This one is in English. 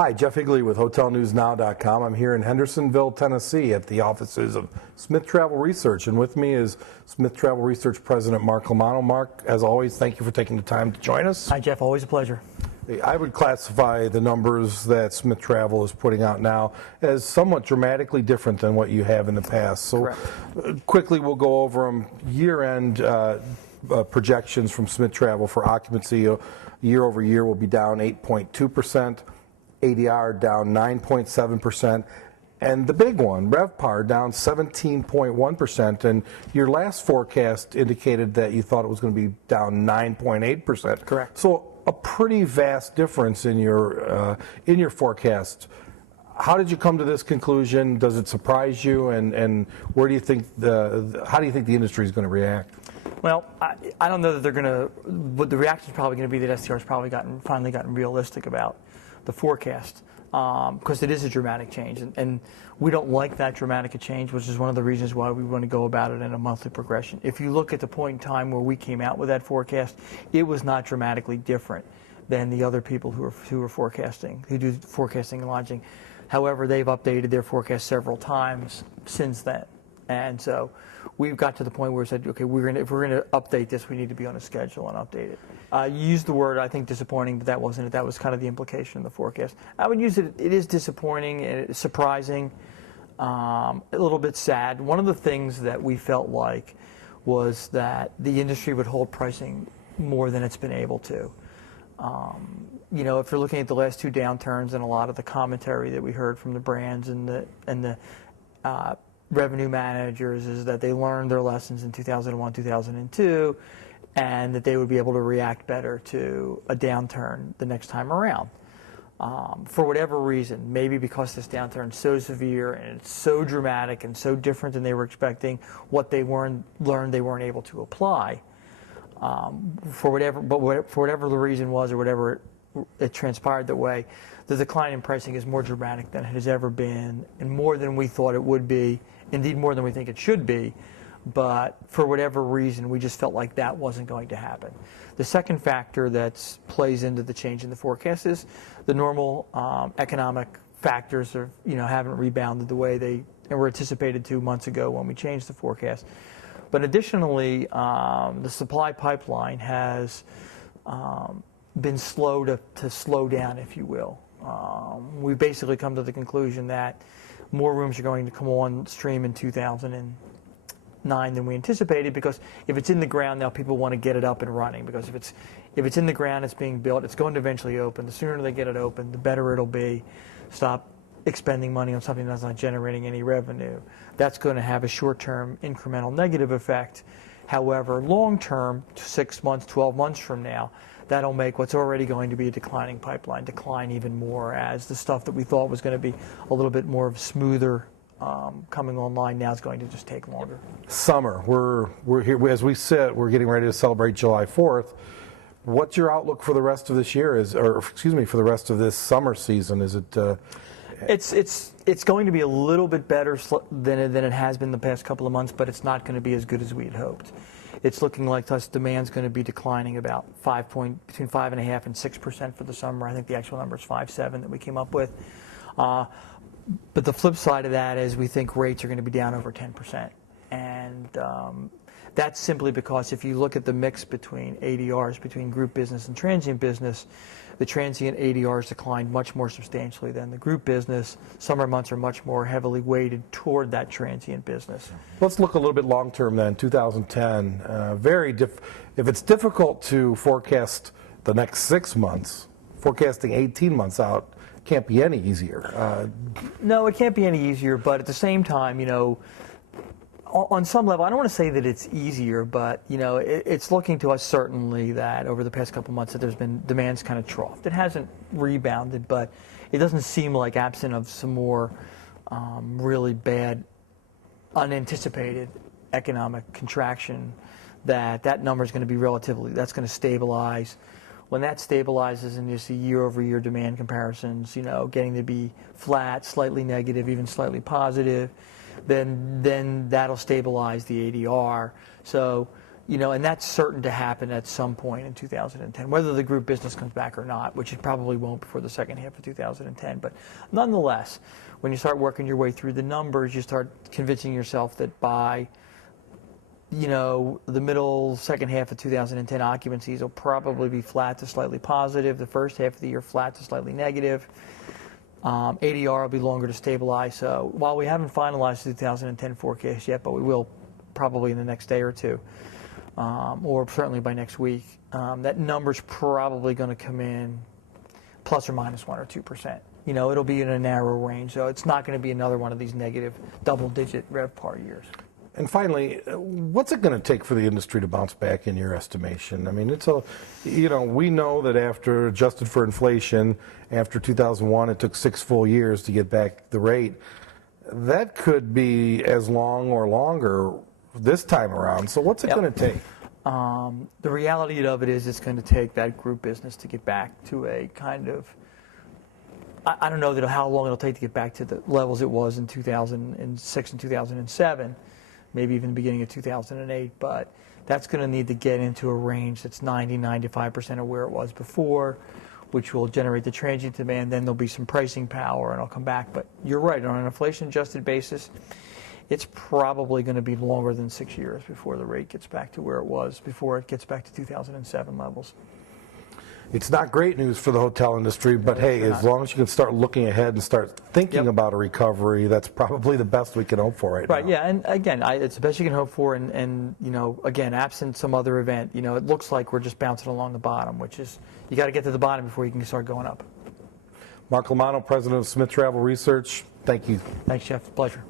Hi, Jeff Higley with HotelNewsNow.com. I'm here in Hendersonville, Tennessee at the offices of Smith Travel Research, and with me is Smith Travel Research President Mark Lomanno. Mark, as always, thank you for taking the time to join us. Hi, Jeff. Always a pleasure. I would classify the numbers that Smith Travel is putting out now as somewhat dramatically different than what you have in the past. So quickly we'll go over them. Year-end projections from Smith Travel for occupancy year over year will be down 8.2%, ADR down 9.7%, and the big one, RevPAR, down 17.1%, and your last forecast indicated that you thought it was going to be down 9.8%. Correct. So a pretty vast difference in your forecast. How did you come to this conclusion? Does it surprise you? And where do you think how do you think the industry is going to react? Well, I don't know that they're going to. But the reaction is probably going to be that STR has probably finally gotten realistic about the forecast, because it is a dramatic change, and we don't like that dramatic a change, which is one of the reasons why we want to go about it in a monthly progression. If you look at the point in time where we came out with that forecast, it was not dramatically different than the other people who do forecasting and lodging. However, they've updated their forecast several times since then, and so we've got to the point where we said, okay, if we're going to update this, we need to be on a schedule and update it. You used the word, I think, disappointing, but that wasn't it. That was kind of the implication of the forecast. I would use it. It is disappointing, it's surprising, a little bit sad. One of the things that we felt like was that the industry would hold pricing more than it's been able to. You know, if you're looking at the last two downturns and a lot of the commentary that we heard from the brands and the revenue managers is that they learned their lessons in 2001, 2002, and that they would be able to react better to a downturn the next time around. For whatever reason, maybe because this downturn is so severe and it's so dramatic and so different than they were expecting, what they learned they weren't able to apply. For whatever the reason was, or whatever it transpired that way, the decline in pricing is more dramatic than it has ever been, and more than we thought it would be, indeed more than we think it should be. But for whatever reason, we just felt like that wasn't going to happen. The second factor that plays into the change in the forecast is the normal economic factors haven't rebounded the way they were anticipated 2 months ago when we changed the forecast. But additionally, the supply pipeline has been slow to slow down, if you will. We've basically come to the conclusion that more rooms are going to come on stream in 2009 than we anticipated, because if it's in the ground now, people want to get it up and running, because if it's in the ground, it's being built, it's going to eventually open. The sooner they get it open, the better it'll be. Stop expending money on something that's not generating any revenue. That's going to have a short-term incremental negative effect. However, long-term, 6 months, 12 months from now, that'll make what's already going to be a declining pipeline decline even more, as the stuff that we thought was going to be a little bit more of smoother coming online now is going to just take longer. Summer, we're here as we sit. We're getting ready to celebrate July 4th. What's your outlook for the rest of this year? For the rest of this summer season? Is it? It's going to be a little bit better than it has been the past couple of months, but it's not going to be as good as we had hoped. It's looking like demand's going to be declining about between 5.5% and 6% for the summer. I think the actual number is 5.7 that we came up with. But the flip side of that is we think rates are going to be down over 10%. And that's simply because if you look at the mix between ADRs, between group business and transient business, the transient ADRs declined much more substantially than the group business. Summer months are much more heavily weighted toward that transient business. Let's look a little bit long term then. 2010, if it's difficult to forecast the next 6 months, forecasting 18 months out can't be any easier. No, it can't be any easier. But at the same time, on some level, I don't want to say that it's easier, but it's looking to us certainly that over the past couple of months that there's been demand's kind of troughed. It hasn't rebounded, but it doesn't seem like, absent of some more really bad, unanticipated economic contraction, that number is going to be that's going to stabilize. When that stabilizes and you see year-over-year demand comparisons, getting to be flat, slightly negative, even slightly positive, then that'll stabilize the ADR. So And that's certain to happen at some point in 2010, whether the group business comes back or not, which it probably won't before the second half of 2010. But nonetheless, when you start working your way through the numbers, you start convincing yourself that by the middle second half of 2010, occupancies will probably be flat to slightly positive. The first half of the year, flat to slightly negative. ADR will be longer to stabilize. So while we haven't finalized the 2010 forecast yet, but we will probably in the next day or two, or certainly by next week, that number's probably going to come in plus or minus 1 or 2%. It'll be in a narrow range, so it's not going to be another one of these negative double-digit RevPAR years. And finally, what's it going to take for the industry to bounce back in your estimation? I mean, we know that after adjusted for inflation, after 2001, it took 6 full years to get back the rate. That could be as long or longer this time around. So what's it going to take? The reality of it is it's going to take that group business to get back to a kind of, I don't know how long it'll take to get back to the levels it was in 2006 and 2007. Maybe even the beginning of 2008, but that's going to need to get into a range that's 90-95% of where it was before, which will generate the transient demand. Then there'll be some pricing power, and it'll come back. But you're right, on an inflation-adjusted basis, it's probably going to be longer than 6 years before the rate gets back to where it was, before it gets back to 2007 levels. It's not great news for the hotel industry, but hey, as long as you can start looking ahead and start thinking about a recovery, that's probably the best we can hope for right now. Right, yeah, and again, it's the best you can hope for, and again, absent some other event, it looks like we're just bouncing along the bottom, which is, you got to get to the bottom before you can start going up. Mark Lomanno, President of Smith Travel Research, thank you. Thanks, Jeff. Pleasure.